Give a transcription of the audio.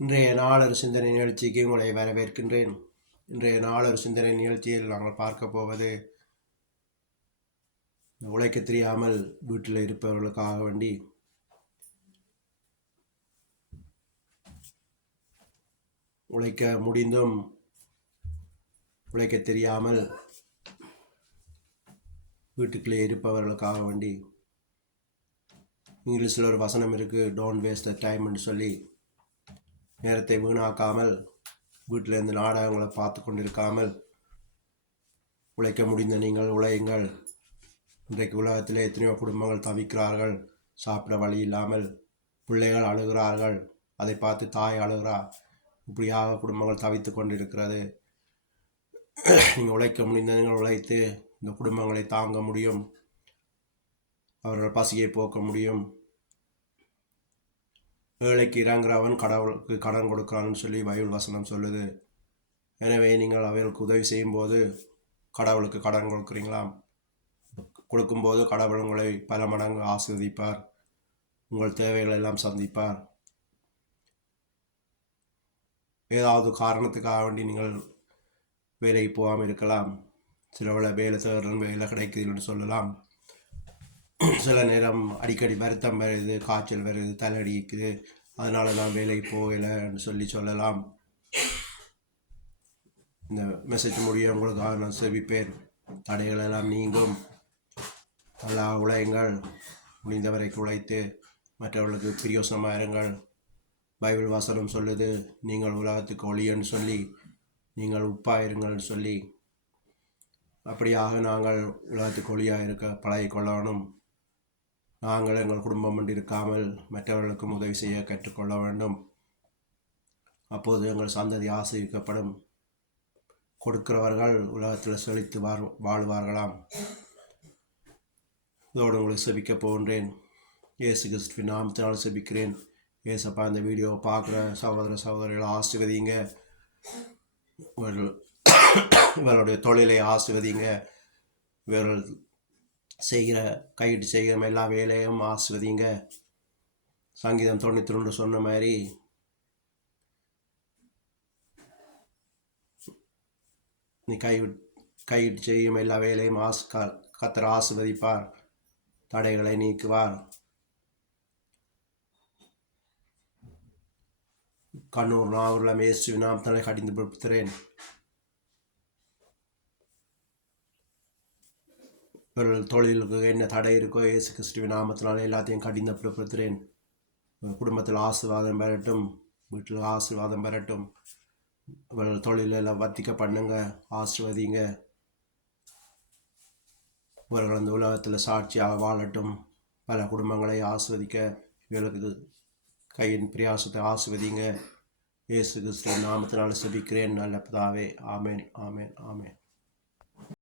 இன்றைய நாளொரு சிந்தனை நிகழ்ச்சிக்கு உங்களை வரவேற்கின்றேன். இன்றைய நாளொரு சிந்தனை நிகழ்ச்சியில் நாங்கள் பார்க்க போவது உழைக்க தெரியாமல் வீட்டில் இருப்பவர்களுக்காக வேண்டி உழைக்க முடிந்தும் உழைக்க தெரியாமல் வீட்டுக்குள்ளே இருப்பவர்களுக்காக வேண்டி இங்கிலீஷில் ஒரு வசனம் இருக்குது, டோன்ட் வேஸ்ட் த டைம்னு சொல்லி. நேரத்தை வீணாக்காமல் வீட்டில் இருந்து நாடகங்களை பார்த்து கொண்டிருக்காமல் உழைக்க முடிந்த நீங்கள் உழையுங்கள். இன்றைக்கு உலகத்தில் எத்தனையோ குடும்பங்கள் தவிக்கிறார்கள், சாப்பிட வழி இல்லாமல். பிள்ளைகள் அழுகிறார்கள், அதை பார்த்து தாய் அழுகிறார். இப்படியாக குடும்பங்கள் தவித்து கொண்டிருக்கிறது. நீங்கள் உழைக்க முடிந்த நீங்கள் உழைத்து இந்த குடும்பங்களை தாங்க முடியும், அவர்கள் பசியை போக்க முடியும். ஏழைக்கு இறங்குறவன் கடவுளுக்கு கடன் கொடுக்குறான்னு சொல்லி பைபிள் வசனம் சொல்லுது. எனவே நீங்கள் அவர்களுக்கு உதவி செய்யும்போது கடவுளுக்கு கடன் கொடுக்குறீங்களாம். கொடுக்கும்போது கடவுள் உங்களை பல மடங்கு ஆசீர்வதிப்பார், உங்கள் தேவைகள் எல்லாம் சந்திப்பார். ஏதாவது காரணத்துக்காக வேண்டி நீங்கள் வேலைக்கு போகாமல் இருக்கலாம். சில வேலை தேடுறேன், வேலை கிடைக்குதுன்னு சொல்லலாம். சில நேரம் அடிக்கடி வருத்தம் வருது, காய்ச்சல் வருது, தலையடிக்குது, அதனால நான் வேலைக்கு போகலைன்னு சொல்லலாம். இந்த மெசேஜ் முடிய உங்களுக்காக நான் செவிப்பேன். தடைகள் எல்லாம் நீங்கும். நல்லா உழையுங்கள், முடிந்தவரைக்கு உழைத்து மற்றவர்களுக்கு பிரியோசனமாக இருங்கள். பைபிள் வசனம் சொல்லுது, நீங்கள் உலகத்துக்கு ஒளியன்னு சொல்லி, நீங்கள் உப்பாயிருங்கள்னு சொல்லி. அப்படியாக நாங்கள் உலகத்துக்கு ஒளியாக இருக்க பழகிக்கொள்ளணும். நாங்கள் எங்கள் குடும்பம் என்று இருக்காமல் மற்றவர்களுக்கும் உதவி செய்ய கற்றுக்கொள்ள வேண்டும். அப்போது எங்கள் சந்ததி ஆசீர்வதிக்கப்படும். கொடுக்கிறவர்கள் உலகத்தில் செழித்து வாழ்வார்களாம். இதோடு உங்களை செபிக்க போகின்றேன். இயேசு கிறிஸ்துவின் நாமத்தினால் செபிக்கிறேன். ஏசப்பா, இந்த வீடியோவை பார்க்குற சகோதர சகோதரிகளை ஆசீர்வதிங்க. இவர்களுடைய தொழிலை ஆசீர்வதிங்க. இவர்கள் கையிட்டு செய்கிற எல்லா வேலையும் ஆசீர்வதிங்க. சங்கீதம் 92 சொன்ன மாதிரி நீ கையிட்டு செய்யும் எல்லா வேலையும் கர்த்தர் ஆசீர்வதிப்பார், தடைகளை நீக்குவார். கண்ணூர் நாவூரில் இயேசுவின் நாமத்தினாலே கடிந்து பிடிக்கிறேன். இவர்கள் தொழிலுக்கு என்ன தடை இருக்கோ இயேசு கிறிஸ்துவின் நாமத்தினால எல்லாத்தையும் கடினப்படுத்துகிறேன். குடும்பத்தில் ஆசீர்வாதம் பெறட்டும், வீட்டில் ஆசீர்வாதம் பெறட்டும். இவர்கள் தொழிலெல்லாம் வர்த்திக்க பண்ணுங்க, ஆசீர்வதிங்க. இவர்கள் அந்த உலகத்தில் சாட்சியாக வாழட்டும். பல குடும்பங்களை ஆசீர்வதிக்க இவர்களுக்கு கையின் பிரயாசத்தை ஆசீர்வதிங்க. இயேசு கிறிஸ்துவின் நாமத்தினால செபிக்கிறேன் நல்ல பிதாவே. ஆமேன், ஆமேன், ஆமேன்.